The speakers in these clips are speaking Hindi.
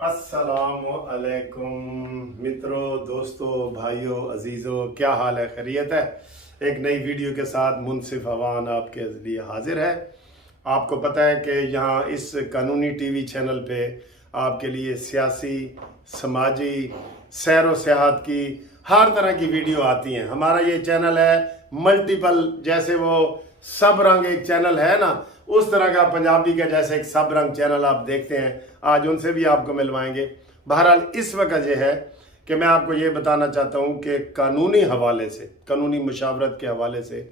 अस्सलामुअलैकुम मित्रों, दोस्तों, भाइयों, अजीज़ों, क्या हाल है? खैरियत है? एक नई वीडियो के साथ मुनसिफ अवान आपके लिए हाजिर है। आपको पता है कि यहाँ इस कानूनी टीवी चैनल पे आपके लिए सियासी, समाजी, सैर व सियाहत की हर तरह की वीडियो आती हैं। हमारा ये चैनल है मल्टीपल, जैसे वो सब रंग एक चैनल है ना, उस तरह का पंजाबी का जैसे एक सब रंग चैनल आप देखते हैं, आज उनसे भी आपको मिलवाएंगे। बहरहाल इस वक्त यह है कि मैं आपको ये बताना चाहता हूँ कि कानूनी हवाले से, कानूनी मुशावरत के हवाले से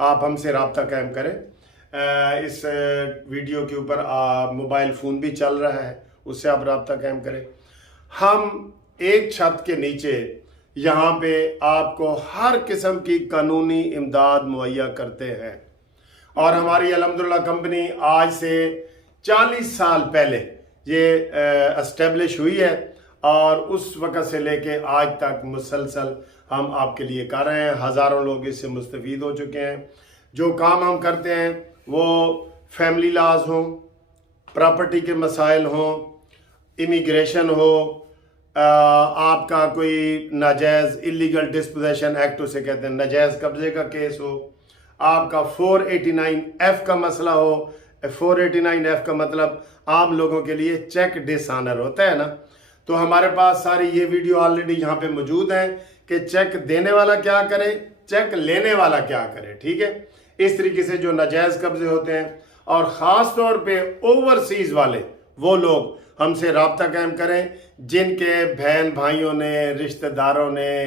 आप हमसे रब्ता कायम करें। इस वीडियो के ऊपर मोबाइल फ़ोन भी चल रहा है, उससे आप रब्ता कायम करें। हम एक छत के नीचे यहाँ पे आपको हर किस्म की कानूनी इमदाद मुहैया करते हैं और हमारी अल्हम्दुलिल्लाह कंपनी आज से 40 साल पहले ये एस्टेब्लिश हुई है और उस वक़्त से लेके आज तक मुसलसल हम आपके लिए कर रहे हैं। हज़ारों लोग इससे मुस्तफ़ीद हो चुके हैं। जो काम हम करते हैं वो फैमिली लॉज हों, प्रॉपर्टी के मसाइल हों, इमिग्रेशन हो, आपका कोई नाजायज़ इलीगल डिस्पोजेशन एक्ट उसे कहते हैं, नाजायज़ कब्जे का केस हो, आपका 489F का मसला हो। 489F का मतलब आम लोगों के लिए चेक डिसऑनर होता है ना, तो हमारे पास सारी ये वीडियो ऑलरेडी यहाँ पे मौजूद है कि चेक देने वाला क्या करे, चेक लेने वाला क्या करे। ठीक है, इस तरीके से जो नाजायज़ कब्जे होते हैं और ख़ास तौर पे ओवरसीज़ वाले वो लोग हमसे रब्ता कायम करें जिनके बहन भाइयों ने, रिश्तेदारों ने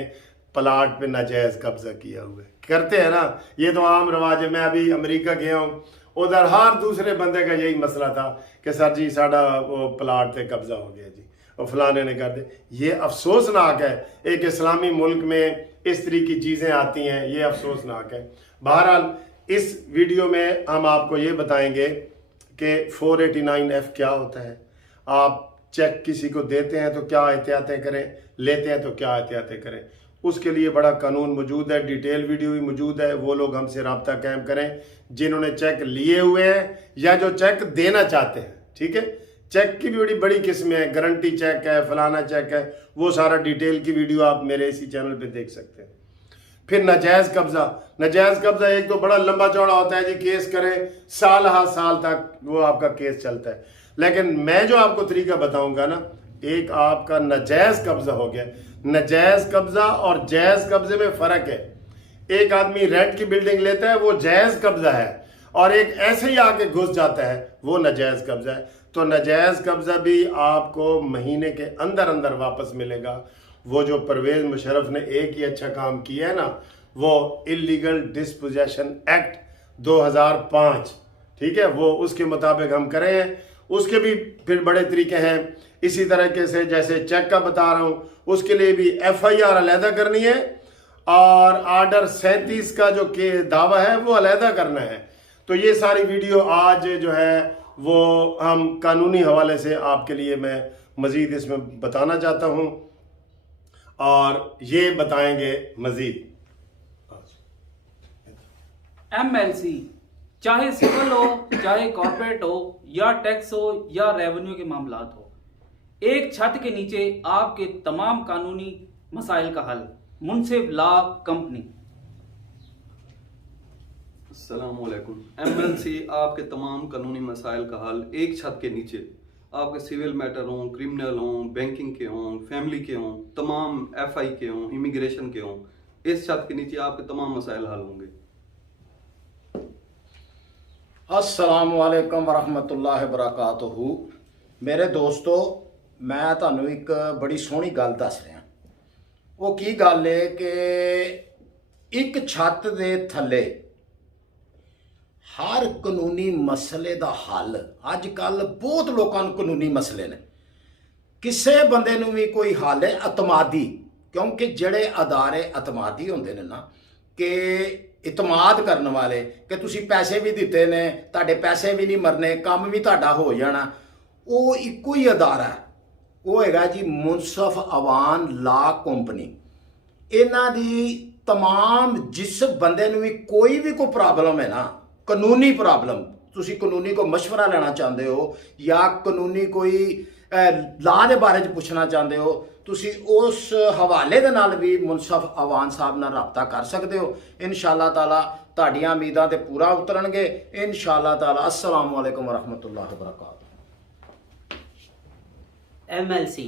प्लाट पे नाजायज़ कब्जा किया हुआ है। करते हैं ना, ये तो आम रवाज है। मैं अभी अमेरिका गया हूँ, उधर हर दूसरे बंदे का यही मसला था कि सर जी साड़ा वो प्लाट पे कब्जा हो गया जी, और फलाने ने कर दे। ये अफसोसनाक है, एक इस्लामी मुल्क में इस तरह की चीज़ें आती हैं, ये अफसोसनाक है। बहरहाल इस वीडियो में हम आपको ये बताएंगे कि 489F क्या होता है, आप चेक किसी को देते हैं तो क्या एहतियातें करें, लेते हैं तो क्या एहतियातें करें। उसके लिए बड़ा कानून मौजूद है, डिटेल वीडियो भी मौजूद है। वो लोग हमसे रब्ता कायम करें जिन्होंने चेक लिए हुए हैं या जो चेक देना चाहते हैं। ठीक है, चेक की भी बड़ी बड़ी किस्में हैं, गारंटी चेक है, फलाना चेक है, वो सारा डिटेल की वीडियो आप मेरे इसी चैनल पे देख सकते हैं। फिर नाजायज़ कब्जा, नाजायज़ कब्जा एक तो बड़ा लंबा चौड़ा होता है जी, केस करें साल हर साल तक वो आपका केस चलता है। लेकिन मैं जो आपको तरीका बताऊंगा ना, एक आपका नाजायज़ कब्जा हो गया। नाजायज़ कब्जा और जायज़ कब्जे में फ़र्क है। एक आदमी रेंट की बिल्डिंग लेता है, वो जायज़ कब्जा है, और एक ऐसे ही आके घुस जाता है, वो नाजायज़ कब्जा है। तो नाजायज़ कब्जा भी आपको महीने के अंदर अंदर वापस मिलेगा। वो जो परवेज़ मुशर्रफ ने एक ही अच्छा काम किया है ना, वो इलीगल डिस्पोजेशन एक्ट 2005, ठीक है, वो उसके मुताबिक हम करें। उसके भी फिर बड़े तरीके हैं। इसी तरीके से जैसे चेक का बता रहा हूँ, उसके लिए भी FIR अलहदा करनी है और आर्डर 37 का जो के दावा है वो अलहदा करना है। तो ये सारी वीडियो आज जो है वो हम कानूनी हवाले से आपके लिए मैं मज़ीद इसमें बताना चाहता हूँ और ये बताएंगे मज़ीद। MLC चाहे सिविल हो, चाहे कॉर्पोरेट हो, या टैक्स हो, या रेवेन्यू के मामलात हो, एक छत के नीचे आपके तमाम कानूनी मसाइल का हल। मुनसिफ लॉ कंपनी। अस्सलामुअलैकुम। MLC आपके तमाम कानूनी मसाइल का हल एक छत के नीचे। आपके सिविल मैटर हों, क्रिमिनल हों, बैंकिंग के हों, फैमिली के हों, तमाम FI के हों, इमिग्रेशन के हों, इस छत के नीचे आपके तमाम मसाइल हल होंगे। अस्सलामुअलैकुम वरहमतुल्लाहि वबरकातुहू। मेरे दोस्तों, मैं ਤੁਹਾਨੂੰ एक बड़ी सोहनी गल दस रहा। वो की गल है कि एक छत दे थले हर कानूनी मसले का हल, अजकल बहुत लोगों को कानूनी मसले ने, किसी बंदे नूं भी कोई हल है अतमादी, क्योंकि जड़े अदारे अतमादी होंदे ने ना, कि इतमाद करने वाले कि तुसी पैसे भी दिते ने, तुहाडे पैसे भी नहीं मरने, काम भी तुहाडा हो जाना, वो इको ही अदारा है। वो हैगा जी मुनसिफ अवान लॉ कंपनी। इन्हां दी तमाम जिस बंदे नूं भी कोई प्रॉब्लम है ना, कानूनी प्रॉब्लम, तुसी कानूनी को मशवरा लेना चाहते हो या कानूनी कोई ਲਾ ਦੇ ਬਾਰੇ ਚ ਪੁੱਛਣਾ ਚਾਹੁੰਦੇ ਹੋ, ਤੁਸੀਂ ਉਸ ਹਵਾਲੇ ਦੇ ਨਾਲ ਵੀ ਮੁਨਸਫ ਅਵਾਨ ਸਾਹਿਬ ਨਾਲ ਰਾਬਤਾ ਕਰ ਸਕਦੇ ਹੋ। ਇਨਸ਼ਾਅੱਲਾ ਤਾਲਾ ਤੁਹਾਡੀਆਂ ਉਮੀਦਾਂ ਤੇ ਪੂਰਾ ਉਤਰਨਗੇ ਇਨਸ਼ਾਅੱਲਾ ਤਾਲਾ। अस्सलाम वालेकुम वरहमतुल्लाहि वबरकातुहू। MLC,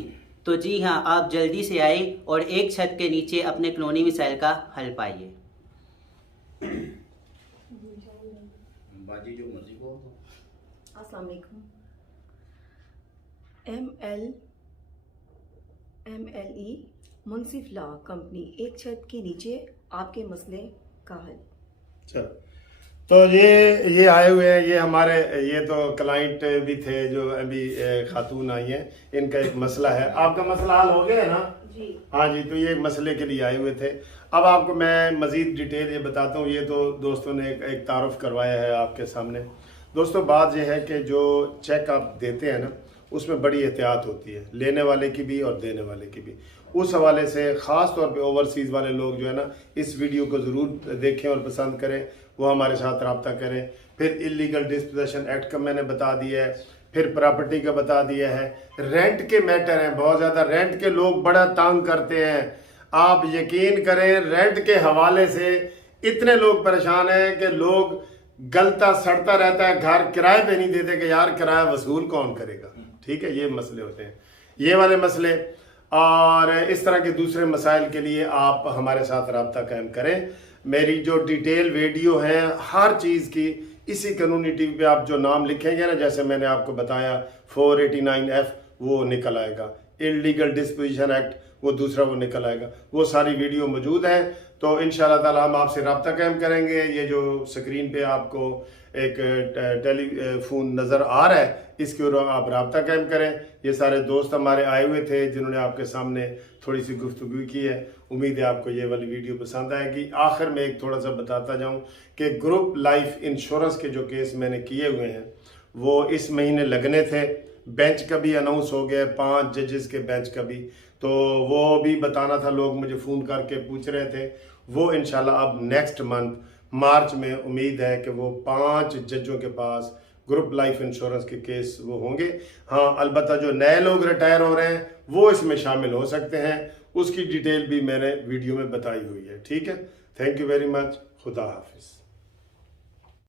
तो जी हाँ, आप जल्दी से आए और एक छत के नीचे अपने कॉलोनी मिसाइल का हल पाइए। बाजी जो मर्जी बोल दो। अस्सलाम वालेकुम। MLE मुनसिफ लॉ कंपनी, एक छत के नीचे आपके मसले का हल। चलो, तो ये आए हुए हैं, ये हमारे ये तो क्लाइंट भी थे जो अभी खातून आई हैं, इनका एक मसला है। आपका मसला हल हो गया है ना? जी हाँ जी, तो ये एक मसले के लिए आए हुए थे। अब आपको मैं मज़ीद डिटेल ये बताता हूँ। ये तो दोस्तों ने एक तारुफ करवाया है आपके सामने। दोस्तों, बात यह है कि जो चेक आप देते हैं ना, उसमें बड़ी एहतियात होती है, लेने वाले की भी और देने वाले की भी। उस हवाले से ख़ास तौर पे ओवरसीज़ वाले लोग जो है ना, इस वीडियो को ज़रूर देखें और पसंद करें, वो हमारे साथ रब्ता करें। फिर इलीगल डिस्पोजेशन एक्ट का मैंने बता दिया है, फिर प्रॉपर्टी का बता दिया है, रेंट के मैटर हैं, बहुत ज़्यादा रेंट के लोग बड़ा तंग करते हैं। आप यकीन करें, रेंट के हवाले से इतने लोग परेशान हैं कि लोग गलता सड़ता रहता है, घर किराए पे नहीं देते कि यार किराया वसूल कौन करेगा। ठीक है, ये मसले होते हैं, ये वाले मसले। और इस तरह के दूसरे मसाइल के लिए आप हमारे साथ रब्ता कायम करें। मेरी जो डिटेल वीडियो है हर चीज़ की, इसी कानूनी टीवी पे आप जो नाम लिखेंगे ना, जैसे मैंने आपको बताया 489F वो निकल आएगा, इलीगल डिस्पोजिशन एक्ट वो दूसरा वो निकल आएगा, वो सारी वीडियो मौजूद है। तो इंशाल्लाह ताला हम आपसे रब्ता कायम करेंगे। ये जो स्क्रीन पे आपको एक टेलीफोन नज़र आ रहा है, इसके ऊपर आप रब्ता कायम करें। ये सारे दोस्त हमारे आए हुए थे जिन्होंने आपके सामने थोड़ी सी गुफ्तगू की है। उम्मीद है आपको ये वाली वीडियो पसंद आएगी। आखिर में एक थोड़ा सा बताता जाऊं कि ग्रुप लाइफ इंश्योरेंस के जो केस मैंने किए हुए हैं वो इस महीने लगने थे। बेंच का भी अनाउंस हो गया, 5 जजेस के बेंच का भी, तो वो भी बताना था। लोग मुझे फ़ोन करके पूछ रहे थे, वो इंशाल्लाह अब नेक्स्ट मंथ मार्च में उम्मीद है कि वो 5 जजों के पास ग्रुप लाइफ इंश्योरेंस के केस वो होंगे। हाँ, अलबत्ता जो नए लोग रिटायर हो रहे हैं वो इसमें शामिल हो सकते हैं, उसकी डिटेल भी मैंने वीडियो में बताई हुई है। ठीक है, थैंक यू वेरी मच, खुदा हाफिज़।